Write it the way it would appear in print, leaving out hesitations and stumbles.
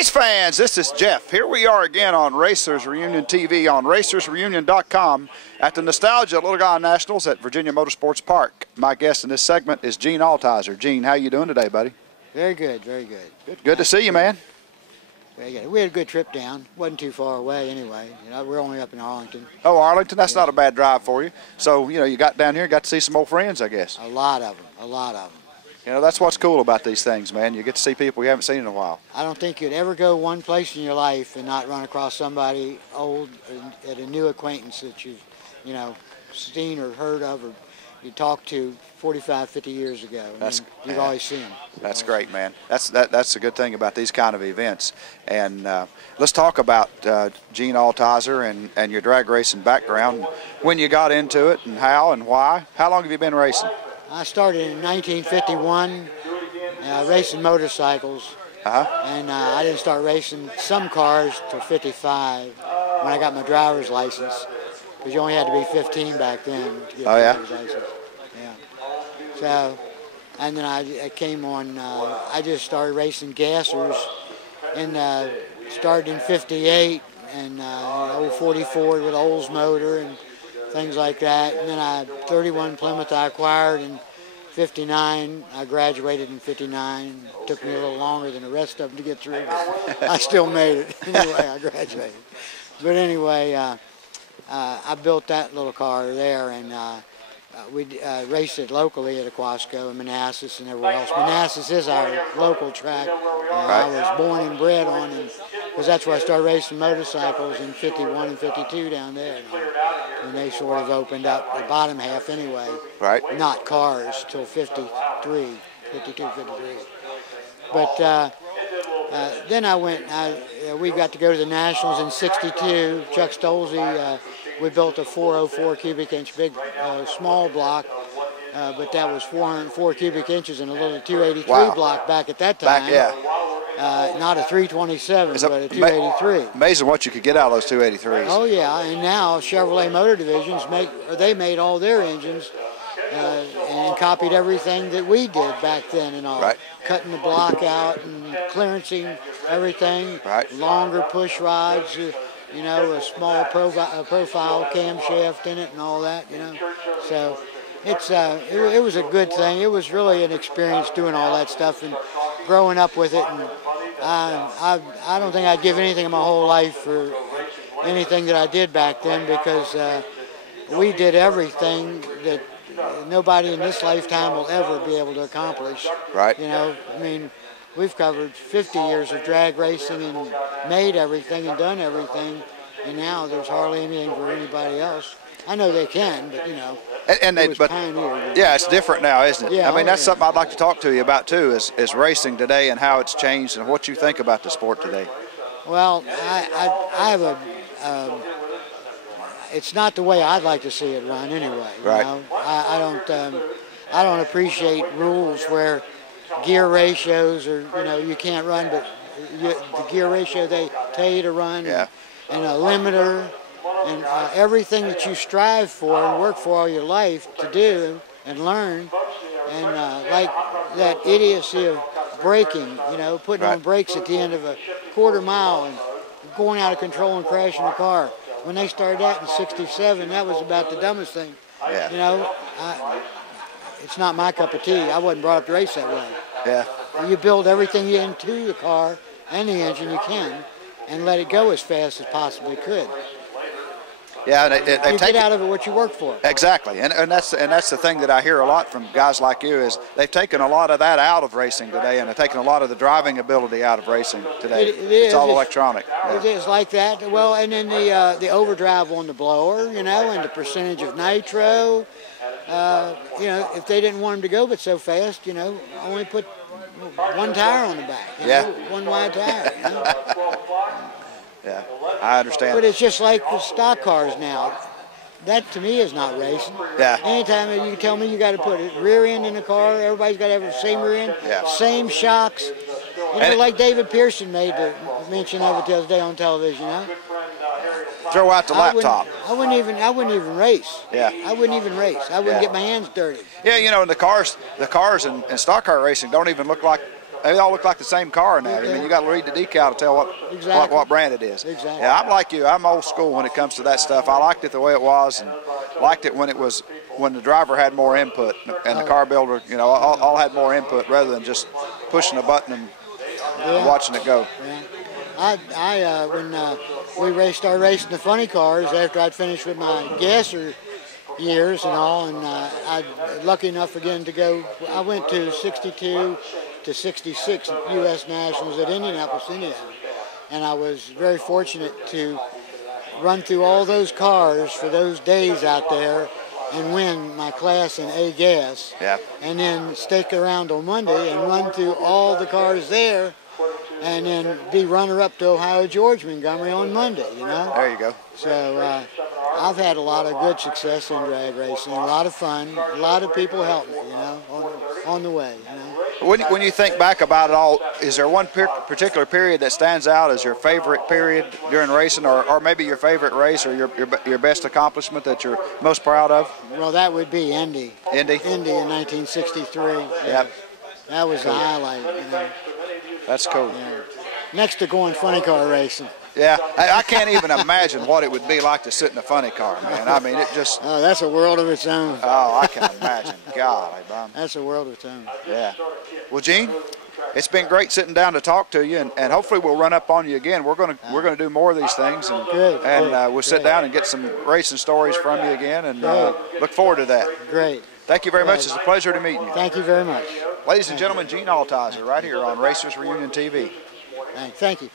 Race fans, this is Jeff. Here we are again on Racers Reunion TV on racersreunion.com at the Nostalgia Little Guy Nationals at Virginia Motorsports Park. My guest in this segment is Gene Altizer. Gene, how you doing today, buddy? Very good, very good. Good to see you, man. Very good. We had a good trip down. Wasn't too far away anyway. You know, we're only up in Arlington. Oh, Arlington, that's not a bad drive for you. So, you know, you got down here, got to see some old friends, I guess. A lot of them, a lot of them. You know, that's what's cool about these things, man. You get to see people you haven't seen in a while. I don't think you'd ever go one place in your life and not run across somebody old at a new acquaintance that you've, you know, seen or heard of or you talked to 45, 50 years ago. You've always seen them. That's great, man. That's a good thing about these kind of events. And let's talk about Gene Altizer and your drag racing background, when you got into it and how and why. How long have you been racing? I started in 1951 racing motorcycles, and I didn't start racing some cars till 55 when I got my driver's license, because you only had to be 15 back then to get a driver's license. Yeah. So, and then I came on, I just started racing gassers, and started in 58, and old 40 Ford with Olds motor and things like that. And then 31 Plymouth I acquired in 59. I graduated in 59. It took me a little longer than the rest of them to get through, but I still made it. Anyway, I graduated. But anyway, I built that little car there, and we raced it locally at Aquasco and Manassas and everywhere else. Manassas is our local track. I was born and bred on it, because that's where I started racing motorcycles in 51 and 52 down there. And they sort of opened up the bottom half anyway. Right. Not cars till 52, 53. But then I went, we got to go to the Nationals in 62. Chuck Stolze, we built a 404 cubic inch big, small block, but that was 404 cubic inches in a little 283 block back at that time. Not a 327, but a 283. Amazing what you could get out of those 283s. Oh yeah, and now Chevrolet Motor Divisions they made all their engines and copied everything that we did back then and all. Right. Cutting the block out and clearancing everything. Right. Longer push rods, you know, a small profile camshaft in it and all that, you know. So it was a good thing. It was really an experience doing all that stuff and growing up with it. And I don't think I'd give anything in my whole life for anything that I did back then, because we did everything that nobody in this lifetime will ever be able to accomplish. Right. You know, I mean, we've covered 50 years of drag racing and made everything and done everything, and now there's hardly anything for anybody else. I know they can, but you know. Yeah, it's different now, isn't it? Yeah, I mean, that's something I'd like to talk to you about too, is racing today and how it's changed and what you think about the sport today. Well, I have it's not the way I'd like to see it run anyway. Right. You know? I don't appreciate rules where gear ratios are, you know, you can't run, but the gear ratio they tell you to run, and a limiter, and everything that you strive for and work for all your life to do and learn, and like that idiocy of braking, you know, putting on brakes at the end of a quarter mile and going out of control and crashing the car. When they started that in 67, that was about the dumbest thing. Yeah. You know, it's not my cup of tea. I wasn't brought up to race that way. Yeah. You build everything into the car and the engine you can, and let it go as fast as possibly could. Yeah, you get out of it what you work for. Exactly, and that's the thing that I hear a lot from guys like you, is they've taken a lot of that out of racing today, and they've taken a lot of the driving ability out of racing today. It's all electronic. It is like that. Well, and then the overdrive on the blower, you know, and the percentage of nitro. You know, if they didn't want them to go but so fast, you know, only put one tire on the back. You know, one wide tire. You know? Yeah, I understand. But it's just like the stock cars now. That to me is not racing. Yeah. Anytime you tell me you got to put a rear end in the car, everybody's got to have the same rear end, same shocks. You know, like David Pearson made the mention of it the other day on television. You know? Throw out the laptop. I wouldn't even race. Yeah. I wouldn't even race. I wouldn't get my hands dirty. Yeah, you know, and the cars in stock car racing don't even look like they all look like the same car now. I mean, you got to read the decal to tell what brand it is. Exactly. Yeah, I'm like you. I'm old school when it comes to that stuff. I liked it the way it was, and liked it when the driver had more input and the car builder, you know, all had more input rather than just pushing a button and watching it go. Yeah. When we started racing the funny cars after I'd finished with my gasser years and all, and I lucky enough again to go. I went to 62 to 66 U.S. Nationals at Indianapolis, Indiana, and I was very fortunate to run through all those cars for those days out there and win my class in A gas. Yeah. And then stick around on Monday and run through all the cars there, and then be runner-up to Ohio George Montgomery on Monday, you know? There you go. So I've had a lot of good success in drag racing, a lot of fun, a lot of people helped me, you know, on the way, you know? When you think back about it all, is there one particular period that stands out as your favorite period during racing, or maybe your favorite race or your best accomplishment that you're most proud of? Well, that would be Indy. Indy? Indy in 1963. Yep. That was the highlight, you know? That's cool. Yeah. Next to going funny car racing. Yeah, I can't even imagine what it would be like to sit in a funny car, man. I mean, it just... Oh, that's a world of its own. Oh, I can imagine. God, that's a world of its own. Yeah. Well, Gene, it's been great sitting down to talk to you, and hopefully we'll run up on you again. We're gonna do more of these things, and we'll sit down and get some racing stories from you again, and look forward to that. Great. Thank you very much. It's a pleasure to meet you. Thank you very much. Ladies and gentlemen, Gene Altizer right here on Racers Reunion TV. Thank you.